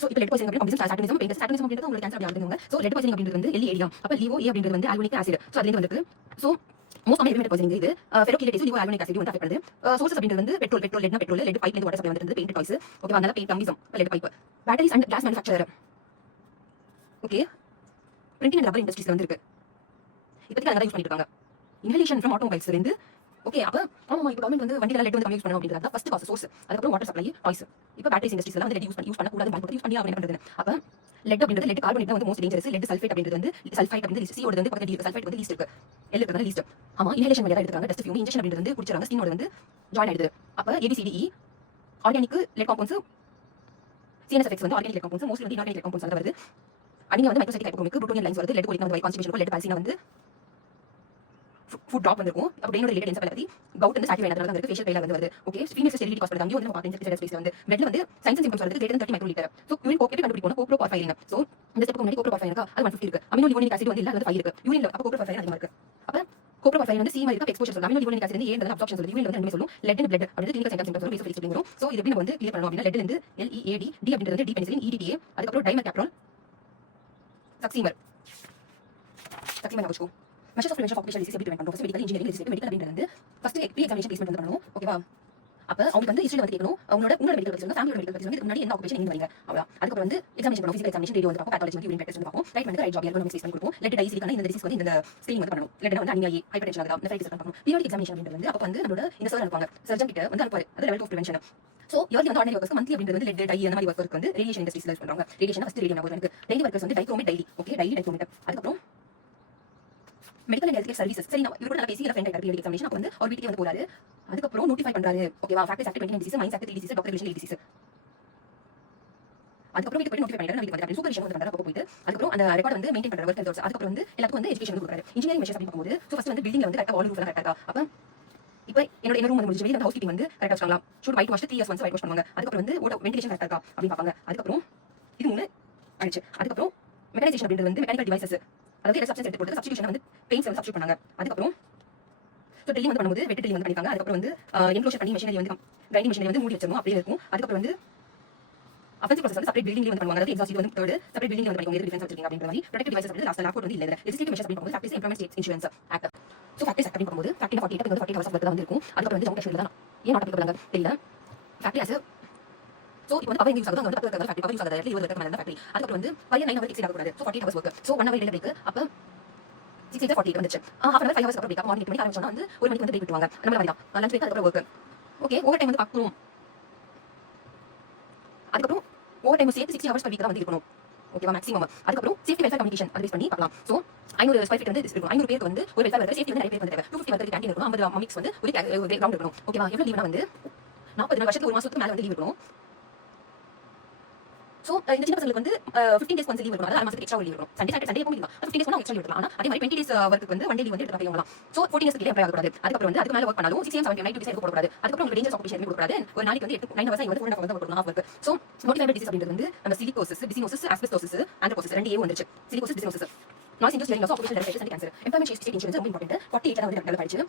So இப்போ let poisoning அப்படின்னு சாட்டனிசம் pain சாட்டனிசம் அப்படின்றது உங்களுக்கு கேன்சர் அப்படி ஆகுதுங்க. ஸோ லெட் பாய்சனிங் அப்படின்றது வந்து LEAD. அப்போ LEO அப்படின்றது வந்து ஆல்கோலிக் ஆசிட். ஸோ அதுலேருந்து வந்துருக்கு. So most of lead poisoning இது ஃபெரோகிலேட்டேஸ் லிவோ ஆல்கோலிக் ஆசிட் வந்து அஃபெக்ட் பண்ணுது. சோர்சஸ் அப்படின்றது வந்து பெட்ரோல் லெட்னா பெட்ரோல் லெட் பைப்ல இருந்து வாட்டர் சப்ளை வந்து பெயிண்ட் டாய்ஸ். ஓகே, அதனால பெயிண்ட் கம்மிசம் lead pipe. Batteries and glass manufacturer. Okay, printing and rubber இண்டஸ்ட்ரீஸ்ல வந்து இருக்கு. இப்போதைக்கு அதை யூஸ் பண்ணிட்டு இருக்காங்க. இன்ஹலேஷன் ஃப்ரம் ஆட்டோமொபைல்ஸ்ல இருந்து. ஓகே, அப்போ ஆமாம் இப்போ கவர்மெண்ட் வந்து வண்டியில் லெட் வந்து கம்மி யூஸ் பண்ணணும் அப்படின்றது ஃபர்ஸ்ட் காசு சோர்ஸ். அதுக்கப்புறம் வாட்டர் சப்ளை டாய்ஸ். இப்போ பேட்டரிஸ் இண்டஸ்ட்ரீஸ்ல வந்து லெட் யூஸ் பண்ணக்கூடாது பயன்படுத்தி யூஸ் பண்ணி அப்படின்னு பண்ணுறது. அப்போ லெட் அப்படின்றது லெட் கார்பனேட் வந்து மோஸ்ட் டேஞ்சரஸ். லெட் சல்ஃபேட் அப்படின்றது வந்து சல்ஃபைட் அப்படின்றது சி ஓட வந்து பக்கத்துல இருக்கு. சல்ஃபைட் வந்து லீஸ்ட் இருக்கு. எல் இருக்கிறது லீஸ்ட். ஆமா, இன்ஹலேஷன் வழியா எடுத்துறாங்க. டெஸ்ட் ஃபியூம் இன்ஜெக்ஷன் அப்படின்றது வந்து குடிச்சறாங்க. ஸ்கின்னோட வந்து ஜாயின் ஆயிடுது. அப்போ ABCDE organic let compounds CNS effects வந்து ஆர்கானிக் லெட் காம்பவுண்ட்ஸ் மோஸ்ட்லி வந்து இன்ஆர்கானிக் லெட் காம்பவுண்ட்ஸ் வந்து வருது. அடிங்க வந்து மைக்ரோசைட்டிக் ஹைப்போக்ரோமிக் புரோட்டோனியல் லைன்ஸ் வருது. லெட் கோலிக் வந்து கான்ஸ்டிபேஷன் லெட் பால்சினா வந்து ஃபுட் ட்ராப் வந்திருக்கும். அப்போ பிரெயினோட ரிலேட்டட் என்சைம் பத்தி கவுட் வந்து சாட்டிவ் வேணாதனால வந்து ஃபேஷியல் பெயில வந்து வருது. ஓகே, ஃபீமேல்ஸ் ஸ்டெரிலிட்டி காஸ் பண்ணுறாங்க. வந்து பார்த்து இன்செக்ட் ஸ்பேஸ் வந்து பிளட்ல வந்து சைன்ஸ் அண்ட் சிம்டம்ஸ் வருது greater than 30 microlitre. So urine கோப்ரேட் கண்டுபிடிக்கணும். Coproporphyrin. ஸோ இந்த ஸ்டெப் முன்னாடி கோப்ரோ பார்ஃபைரின் இருக்கா, அது 150 இருக்கு. அமினோ லிவோனிக் ஆசிட் வந்து இல்ல, அது 5 இருக்கு. யூரின்ல அப்போ கோப்ரோ பார்ஃபைரின் அதிகமா இருக்கு. அப்போ கோப்ரோ பார்ஃபைரின் வந்து சி மாதிரி இருக்கு. எக்ஸ்போஷர் சொல்லுங்க. அமினோ லிவோனிக் ஆசிட் வந்து ஏ வந்து அப்சார்ப்ஷன் சொல்லுது. யூரின்ல வந்து ரெண்டுமே சொல்லும். லெட் அண்ட் பிளட் அப்படின்றது கிளினிக்கல் சிம்டம்ஸ் வரும். பேசிக் ஃபீச்சர்ஸ் வரும். ஸோ இது எப்படி நம்ம வந்து கிளியர் பண்ணணும் அப்படின்னா லெட்ல இருந்து LEAD, டி அப்படின்றது வந்து டி பெனிசிலின், EDTA, அதுக்கப்புறம் டைமர்கேப்ரால், சக்சீமர் வச்சுக்கோ. Measures of prevention of occupational disease எப்படி ப்ரிவென்ட் பண்ணுறோம்? மெடிக்கல் இன்ஜினியரிங் ரிசர்ச் மெடிக்கல் அப்படின்றது வந்து ஃபர்ஸ்ட் ப்ரீ எக்ஸாமினேஷன் பிளேஸ்மெண்ட் வந்து பண்ணணும். ஓகேவா? அப்போ அவங்களுக்கு வந்து ஹிஸ்ட்ரி வந்து கேட்கணும். உங்களோட மெடிக்கல் பத்தி சொல்லுங்க, ஃபேமிலியோட மெடிக்கல் பத்தி சொல்லுங்க. முன்னாடி என்ன ஆக்குபேஷன் எங்க வரீங்க அவ்வளோ. அதுக்கப்புறம் வந்து எக்ஸாமினேஷன் பண்ணுவோம். ஃபிசிக்கல் எக்ஸாமினேஷன் ரேடியோ வந்து பார்ப்போம். பேத்தாலஜி வந்து யூரின் டெஸ்ட் வந்து பார்ப்போம். ரைட் வந்து ரைட் ஜாப் எர்கோனமிக்ஸ் டெஸ்ட் பண்ணி கொடுப்போம். லெட் டைஸ் இருக்கான இந்த டிசீஸ் வந்து இந்த ஸ்கிரீனிங் வந்து பண்ணணும். லெட் வந்து அனிமியா, ஹைப்பர்டென்ஷன் ஆகுதா, நெஃப்ரைட்டிஸ் பண்ணணும். பீரியாடிக் எக்ஸாமினேஷன் அப்படின்றது வந்து அப்போ வந்து நம்மளோட இந்த சர்ஜன் இருப்பாங்க. சர்ஜன் கிட்ட வந்து அனுப்புவாரு. அது level of prevention. So early வந்து ஆர்டினரி ஒர்க்கர்ஸ் மந்த்லி அப்படின்றது வந்து லெட் டை அந்த மாதிரி ஒர்க் வந்து ரேடியேஷன் இண்டஸ்ட்ரீஸ்ல யூஸ் பண்ணுறாங்க. ரேடியேஷன் ஃபர்ஸ்ட் ரேடியோ ஞாபகம் எனக்கு. டெய்லி ஒர்க்கர்ஸ் வந்து dichromate daily. Okay, daily dichromate. அதுக்கப்புறம் medical and health care services. சரி, நம்ம இவரோட நல்லா பேசி ஃப்ரெண்ட் ஆகிட்டார் எக்ஸாமினேஷன். அப்போ வந்து அவர் வீட்டுக்கு வந்து போறாரு. அதுக்கப்புறம் நோட்டிஃபை பண்றாரு. ஓகேவா? Factors act 29 disease, minds act 3 disease, doctor relation disease. அதுக்கப்புறம் வீட்டுக்கு போய் நோட்டிஃபை பண்ணிட்டு வீட்டுக்கு வந்து சூப்பர்விஷன் வந்து பண்றாரு. அப்போ போயிட்டு அதுக்கப்புறம் அந்த ரெக்கார்ட் வந்து மெயின்டைன் பண்ற ஒர்க் ஹெல்த். அதுக்கப்புறம் வந்து எல்லாத்துக்கும் வந்து எஜுகேஷன் கொடுக்குறாரு. இன்ஜினியரிங் மெஷர்ஸ் அப்படி பார்க்கும்போது ஸோ ஃபர்ஸ்ட் வந்து பில்டிங்ல வந்து கரெக்டாக வால் ரூஃப் கரெக்டாக இருக்கா. அப்போ இப்போ என்னோட ரூம் வந்து முடிஞ்சு வெளியே வந்து ஹவுஸ் கீப்பிங் வந்து கரெக்டாக வச்சுக்கலாம். ஷூட் வைட் வாஷ் 3 இயர்ஸ் வந்து வைட் வாஷ் பண்ணுவாங்க. அதுக்கப்புறம் வந்து வென்டிலேஷன் கரெக்டாக இருக்கா அப்படின்னு பார்ப்பாங்க. அதுக்கப்புறம் இது ஒன்று ஆயிடுச்சு. அதுக்கப்புறம் மெக்கானைசேஷன் அப்படின்றது வந்து மெக்கானிக்கல் டிவைசஸ், அதாவது சப்ஸ்டன்ஸ் எடுத்து போட்டு சப்ஸ்டியூஷன் வந்து பெயிண்ட்ஸ் வந்து சப்ஸ்டியூட் பண்ணாங்க. அதுக்கப்புறம் ஸோ டெல்லி வந்து பண்ணும்போது வெட்டு டெல்லி வந்து பண்ணிருக்காங்க. அதுக்கப்புறம் வந்து என்க்ளோஷர் பண்ணி மெஷினரி வந்து கிரைண்டிங் மெஷினரி வந்து மூடி வச்சிருக்கும் அப்படியே இருக்கும். அதுக்கப்புறம் வந்து அஃபென்சிவ் ப்ராசஸ் வந்து செப்பரேட் பில்டிங்ல வந்து பண்ணுவாங்க. அதாவது எக்ஸாஸ்ட் வந்து தேர்ட் செப்பரேட் பில்டிங்ல வந்து பண்ணுவாங்க. எது டிஃபென்ஸ் வச்சிருக்கீங்க அப்படின்ற மாதிரி ப்ரொடெக்டிவ் டிவைசஸ் வந்து லாஸ்ட் லாக் வந்து இல்ல. ரெஸ்ட்ரிக்டிவ் மெஷர்ஸ் அப்படின்னு factories employment state insurance act. So factories act அப்படின்னு போகும்போது ஃபேக்டரி 48 வந்து 48 ஹவர்ஸ் ஒர்க் தான் வந்து இருக்கும். அதுக்கப்புறம் வந்து ஜம்மு காஷ்மீர்ல தான் ஏன் நாட் அப்ளிகபிள் தெரியல. ஃபேக்டரி ஆஸ் ஸோ இப்போ வந்து பவர் யூஸ் ஆகுது. அங்கே வந்து பக்கத்துல ஃபேக்டரி பவர் யூஸ் ஆகுது. 20 வருஷம் மேலே ஃபேக்டரி. அதுக்கப்புறம் வந்து 9 ஹவர் எக்ஸிட் ஆகக்கூடாது. So 48 hours work. So 1 hour break. அப்போ 6 48 வந்துச்சு. ஹாஃப் அன் ஹவர் 5 ஹவர்ஸ் அப்புறம் பிரேக். மார்னிங் 8 மணிக்கு ஆரம்பிச்சோம்னா வந்து 1 மணிக்கு வந்து பிரேக் விட்டுவாங்க. நம்ம மாதிரி தான் லஞ்ச் பிரேக். அதுக்கப்புறம் ஒர்க். ஓகே, ஓவர் டைம் வந்து பார்க்கணும். அதுக்கப்புறம் ஓவர் டைம் சேர்த்து 60 ஹவர்ஸ் per வீக் தான் வந்து இருக்கணும். ஓகேவா? மேக்ஸிமம். அதுக்கப்புறம் சேஃப்டி வெல்ஃபேர் கம்யூனிகேஷன் அது பேஸ் பண்ணி பார்க்கலாம். ஸோ 500 ஸ்கொயர் ஃபீட் வந்து இருக்கும். 500 பேருக்கு வந்து ஒரு வெல்ஃபேர் சேஃப்டி வந்து நிறைய பேர் வந்து தேவை. 250 வந்து கேண்டீன் இருக்கணும். 50 மமிக்ஸ் வந்து ஒரு கிரவுண்ட் இருக்கணும். ஓகேவா? எவ்வளவு லீவ்னா வந்து 40 வருஷத்துக்கு 1 மாசத்துக்கு மேல வந்து லீவ் இருக்கணும். ஸோ இந்த சின்ன பசங்களுக்கு வந்து 15 டேஸ் வந்து லீவ் இருக்கும். அதாவது 6 மாசத்துக்கு எக்ஸ்ட்ரா லீவ் இருக்கும். சண்டே சாட்டர்டே சண்டே போகும். 15 டேஸ் எக்ஸ்ட்ரா லீவ் எடுக்கலாம். ஆனா அதே மாதிரி 20 டேஸ் ஒர்க்கு வந்து 1 டே லீவ் வந்து எடுத்து போகலாம். ஸோ 14 டேஸ் கீழே எம்ப்ளாய் ஆகக்கூடாது. அதுக்கப்புறம் வந்து அதுக்கு மேல ஒர்க் பண்ணாலும் 6 AM 7 நைட் டிசைன் போடக்கூடாது. அதுக்கப்புறம் உங்களுக்கு டேஞ்சர்ஸ் ஆக்குபேஷன் கொடுக்கூடாது. ஒரு நாளைக்கு வந்து 9 ஹவர்ஸ் வந்து ஃபுல் வந்து ஒர்க் பண்ணலாம். ஒர்க். ஸோ நோட்டிஃபைட் டிசீஸ் அப்படின்றது வந்து நம்ம சிலிகோசிஸ், பிசினோசிஸ், ஆஸ்பெஸ்டோசிஸ், ஆண்ட்ரோபோசிஸ் 2 ஏ வந்துருச்சு. Silicosis, byssinosis, noise industrial loss, occupational டெரேஷன் and cancer. Employment state insurance ரொம்ப இம்பார்ட்டன்ட். 48 வந்து டெவலப் ஆயிடுச்சு.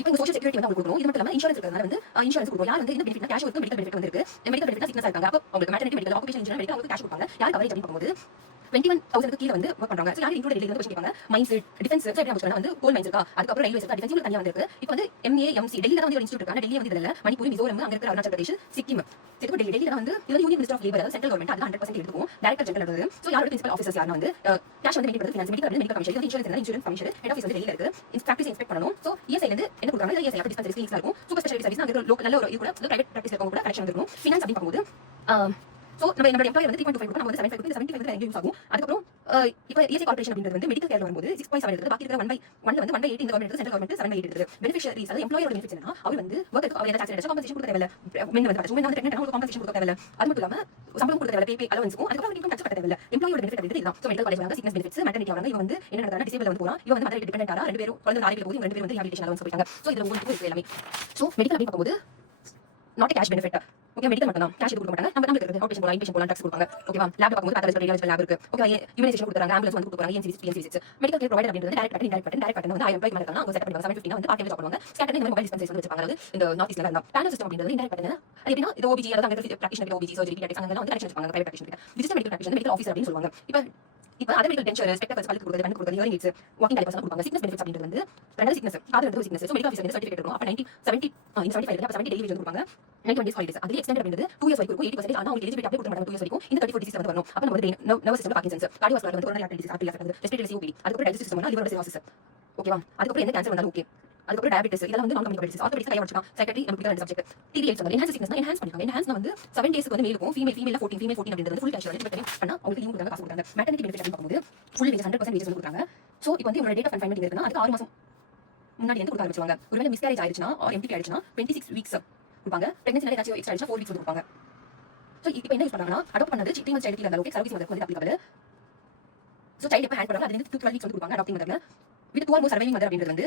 இப்போ இந்த சோஷியல் செக்யூரிட்டி வந்து அவங்க கொடுக்கணும். இது மட்டும் இல்லாம இன்சூரன்ஸ் இருக்கிறதுனால வந்து இன்சூரன்ஸ் கொடுக்கும். யார் வந்து இந்த benefit cash work medical benefit வந்து இருக்கு. மெடிக்கல் பெனிஃபிட் சிக்னஸ் இருக்காங்க. அப்போ உங்களுக்கு maternity medical occupation insurance medical அவங்களுக்கு கேஷ் கொடுப்பாங்க. யார் கவரேஜ் அப்படின்னு பார்க்கும்போது 21,000 கீழ வந்து ஒர்க் பண்றாங்க. சோ யார் இன்க்ளூட் டெய்லி வந்து கொஸ்டின் கேட்பாங்க. மைன்ஸ் டிஃபென்ஸ் சைடு அப்படி வந்து கோல் மைன்ஸ் இருக்கா. அதுக்கப்புறம் ரயில்வேஸ் இருக்கா. டிஃபென்ஸ் தனியா வந்து இருக்கு. இப்போ வந்து MAMC டெல்லில தான் வந்து ஒரு இன்ஸ்டிடியூட் இருக்கு. டெல்லி வந்து இதுல மணிப்பூர், மிசோரம், அங்க இருக்கிற அருணாச்சல் பிரதேஷ், சிக்கிம். இப்போ டெல்லில வந்து இது யூனியன் மினிஸ்டர் ஆஃப் லேபர் அதாவது சென்ட்ரல் கவர்மெண்ட் அது 100% எடுத்துக்கும். டைரக்டர் ஜெனரல் அது. சோ யாரோட பிரின்சிபல் ஆஃபீசர்ஸ் யாரா வந்து கேஷ் வந்து மெயின்டைன் பண்றது finance medical commission insurance commission head office வந்து டெல்லில இருக்கு. இன்ஸ்பெக்டர்ஸ் இன்ஸ்பெக்ட் பண்ணனும். சோ ESI இருந்து என்ன கொடுக்குறாங்க? ESI அப்படி டிஸ்பென்சரி ஸ்கீம்ஸ் இருக்கும். சூப்பர் ஸ்பெஷாலிட்டி சர்வீஸ் அங்க லோக்கல் நல்ல ஒரு இது கூட பிரைவேட் பிராக்டிஸ் இருக்கவங்க கூட கனெக்ஷன் இருக்கும். ஃபினான்ஸ் அப்படி பார்க்கும்போது சோ நம்ம எம்ப்ளாயர் வந்து 3.5 கொடுத்தா நம்ம வந்து 75 வந்து எங்க யூஸ் ஆகும். அதுக்கப்புறம் இப்போ ESI கார்ப்பரேஷன் அப்படின்றது வந்து மெடிக்கல் கேர்ல வரும்போது 6.7 எடுத்து பாக்கி இருக்கிற 1/1 வந்து 1/8 இந்த கவர்மெண்ட் சென்ட்ரல் கவர்மெண்ட் 7/8 எடுத்து பெனிஃபிஷியரிஸ் அதாவது எம்ப்ளாயரோட பெனிஃபிட்ஸ் என்ன அவர் வந்து வர்க்கருக்கு அவர் டாக்ஸ் ரெடக்ஷன் காம்பன்சேஷன் கொடுக்க தேவையில்ல. மென் வந்து கரெக்ட் வந்து டெக்னிக்கல் அவங்களுக்கு காம்பன்சேஷன் கொடுக்க தேவையில்ல. அது மட்டும் இல்லாம சம்பளம் கொடுக்க தேவையில்ல. பே அலவன்ஸ்க்கும் அதுக்கப்புறம் இன்கம் டாக்ஸ் கட்ட தேவையில்ல. எம்ப்ளாயரோட பெனிஃபிட் அப்படின்றது இதுதான். சோ மெடிக்கல் காலேஜ் வராங்க, சிக்னஸ் பெனிஃபிட்ஸ், மேட்டர்னிட்டி வராங்க. இவங்க வந்து என்ன நடக்குதுன்னா டிசேபிள் வந்து போறான். இவங்க வந்து மதர் டிபெண்டன்ட் ஆரா 2 பேரும் குழந்தை 4 பேர் போகுது. 2 பேர் வந்து ரிஹாபிலிட்டேஷன் அலவன்ஸ் போயிட்டாங்க. சோ இதுல உங்களுக்கு இருக்கு எல்லாமே. சோ மெடிக்கல் அப்படி பார்க்கும்போது not cash benefit. Okay medical மட்டும் தான் கேஷ் கொடுக்க மாட்டாங்க நம்ம இருக்கு அவுட் பேஷன் போலாம் இன்பேஷன் போலாம் டாக்ஸ் கொடுப்பாங்க ஓகேவா லேப் பார்க்கும்போது பேத்தாலஜி ரேடியாலஜி லேப் இருக்கு ஓகே இம்யூனைசேஷன் கொடுக்குறாங்க ஆம்புலன்ஸ் வந்து கொடுக்குறாங்க ENCs PNCs medical care provider அப்படின்றது டைரக்ட் கட்டணம் வந்து 1000 ரூபாய் மேல இருக்கலாம் அவங்க செட் பண்ணுவாங்க 750 வந்து பார்ட் டைம் ஜாப் பண்ணுவாங்க ஸ்கேட்டர் இந்த மொபைல் டிஸ்பென்சரி வந்து வச்சிருப்பாங்க அதாவது இந்த நார்த் ஈஸ்ட்ல இருந்தா பேனல் சிஸ்டம் அப்படின்றது இன்டைரக்ட் கட்டணம் அது எப்படின்னா இது OBG அதாவது அங்க பிராக்டிஷனர் OBG சர்ஜரி பீடியாட்ரிக்ஸ் அங்க வந்து கனெக்ஷன் வச்சிருப்பாங்க private practitioner digital medical practitioner medical officer அப்படின்னு சொல்லுவாங்க இப்போ அதே மெடிக்கல் டென்ச்சர் ஸ்பெக்டகல்ஸ் பல்லுக்கு கொடுக்குறது கண்ணு கொடுக்குறது ஹியரிங் எய்ட்ஸ் வாக்கிங் காலிபர்ஸ் கொடுப்பாங்க சிக்னஸ் பெனிஃபிட்ஸ் அப்படின்றது வந்து ரெண்டு சிக்னஸ் காது வந்து சிக்னஸ் ஸோ மெடிக்கல் ஆஃபீஸர் வந்து சர்டிஃபிகேட் இருக்கும் அப்போ 75 அப்போ 70 டெய்லி வேஜ் கொடுப்பாங்க 90 டேஸ் ஹாலிடேஸ் அதுல எக்ஸ்டெண்டட் அப்படின்றது 2 இயர்ஸ் வரைக்கும் 80% ஆனா உங்களுக்கு எலிஜிபிலிட்டி அப்படியே கொடுக்க மாட்டாங்க 2 இயர்ஸ் வரைக்கும் இந்த 34 டிசீஸ் வந்து வரணும் அப்போ நம்ம வந்து நர்வஸ் சிஸ்டம் பார்க்கின்சன்ஸ் கார்டியோவாஸ்குலர் வந்து coronary artery disease artery affect respiratory COPD அதுக்கப்புறம் டைஜஸ்டிவ் சிஸ்டம் லிவர் சிரோசிஸ் ஓகேவா அதுக்கப்புறம் எந்த கேன்சர் வந்தாலும் ஓகே அதுக்கப்புறம் டயபெட்டிஸ் இதெல்லாம் வந்து நான் கம்யூனிகேபிள் டிசீஸ் ஆர்த்தோபெடிக்ஸ் கையா வச்சுக்கலாம் சைக்காட்ரி நமக்கு ரெண்டு சப்ஜெக்ட் டிவி வந்து என்ஹான்ஸ் சிக்னஸ் என்ஹான்ஸ் பண்ணிருக்காங்க என்ஹான்ஸ் வந்து 7 டேஸ்க்கு வந்து மேலுக்கும் ஃபீமேல் 14 அப்படின்றது வந்து ஃபுல் கேஷ் வந்து பண்ணா அவங்களுக்கு லீவ் கொடுத்தாங்க காசு கொடுத்தாங்க மேட்டர்னிட்டி பெனிஃபிட் அப்படின்னு பார்க்கும்போது ஃபுல் வேஜஸ் 100% வேஜஸ் வந்து கொடுக்குறாங்க ஸோ இப்போ வந்து உங்களோட டேட் ஆஃப் கன்ஃபைன்மெண்ட் இருக்குன்னா அதுக்கு 6 மாசம் முன்னாடி வந்து கொடுக்க ஆரம்பிச்சுவாங்க ஒருவேளை மிஸ்கேரேஜ் ஆயிடுச்சுன்னா எம்டி ஆயிடுச்சுன்னா 26 வீக்ஸ் கொடுப்பாங்க பிரெக்னன்சி ஏதாச்சும் எக்ஸ்ட்ரா ஆயிடுச்சுன்னா 4 வீக்ஸ் வந்து கொடுப்பாங்க ஸோ இப்போ என்ன யூஸ் பண்ணாங்கன்னா அடாப்ட் பண்ணது 3 months சைல்டு இருந்தாலும் ஓகே சர்வீஸ் மதருக்கு வந்து அப்ளிகபிள் ஸோ சைல்டு எப்போ ஹேண்ட் பண்ணுறாங்க அது வந்து 12 வீக்ஸ் வந்து கொடுப்பாங்க அடாப்டிங் மதர்ல with 2 or more surviving mother அப்படின்றது வந்து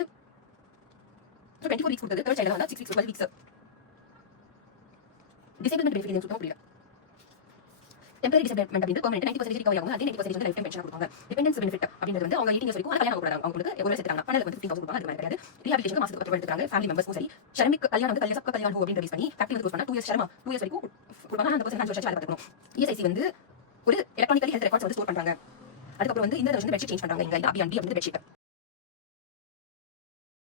24 வீக்ஸ் கொடுத்தது தேர்ட் சைல்டு வந்து 6 வீக்ஸ் 12 வீக்ஸ் டிசேபிள்மெண்ட் பெனிஃபிட் இது சுத்தமா புரியல டெம்பரரி டிசேபிள்மெண்ட் அப்படின்றது பெர்மனன்ட் 90% ரிகவரி ஆகும் அதே 90% வந்து லைஃப் டைம் பென்ஷன் கொடுப்பாங்க டிபெண்டன்ஸ் பெனிஃபிட் அப்படின்றது வந்து அவங்க 18 இயர்ஸ் வரைக்கும் கல்யாணம் கூடாது அவங்களுக்கு எவ்வளவு சேர்த்தாங்க பணல வந்து 15000 கொடுப்பாங்க அது மாதிரி கிடையாது ரீஹாபிலிட்டேஷன் மாசத்துக்கு 10 எடுத்துறாங்க ஃபேமிலி மெம்பர்ஸ் சரி ஷர்மிக் கல்யாணம் வந்து கல்யாணம் கல்யாணம் ஹோ அப்படின்ற பேஸ் பண்ணி ஃபேக்டரி வந்து யூஸ் பண்ணா 2 இயர்ஸ் ஷர்மா 2 இயர்ஸ் வரைக்கும் கொடுப்பாங்க 100% 5 வருஷம் வேலை பார்க்கணும் ESIC வந்து ஒரு எலக்ட்ரானிக்கலி ஹெல்த் ரெக்கார்ட்ஸ் வந்து ஸ்டோர் பண்றாங்க அதுக்கப்புறம் வந்து இந்த வருஷம் பெட்ஷீட் சேஞ்ச் பண்றாங்க இங்க அபி அண்டி அப்படின்ற பெட்ஷீட்